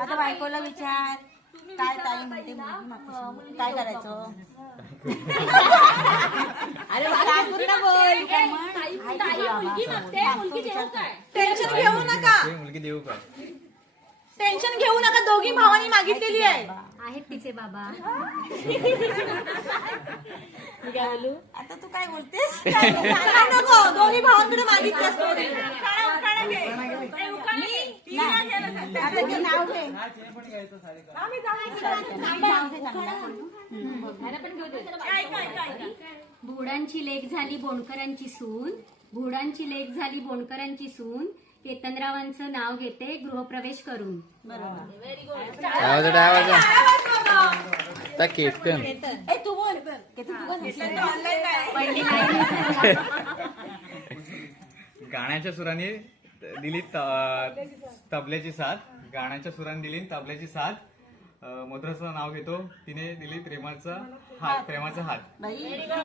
आता बायकोला विचार काय ताई म्हणते मुलगी काय करायचं. अरे पूर्ण बोल. टेन्शन घेऊ नका, मुलगी देऊ का? टेन्शन घेऊ नका. दोघी भावांनी मागितलेली आहे. आहेत तिचे बाबा. आता तू काय बोलतेस? नको, दोन्ही भावांकडे मागितलंस. नाव घे. भोडांची लेक झाली बोंडकरांची सून, भोडांची लेक झाली बोंडकरांची सून, केतनरावांचं नाव घेते गृहप्रवेश करून. केतन तू बोल. गाण्याच्या सुराने दिली तबल्याची साथ, गाण्याच्या सुराने दिली तबल्याची साथ. मधुराचं नाव घेतो, तिने दिली प्रेमाचा हात.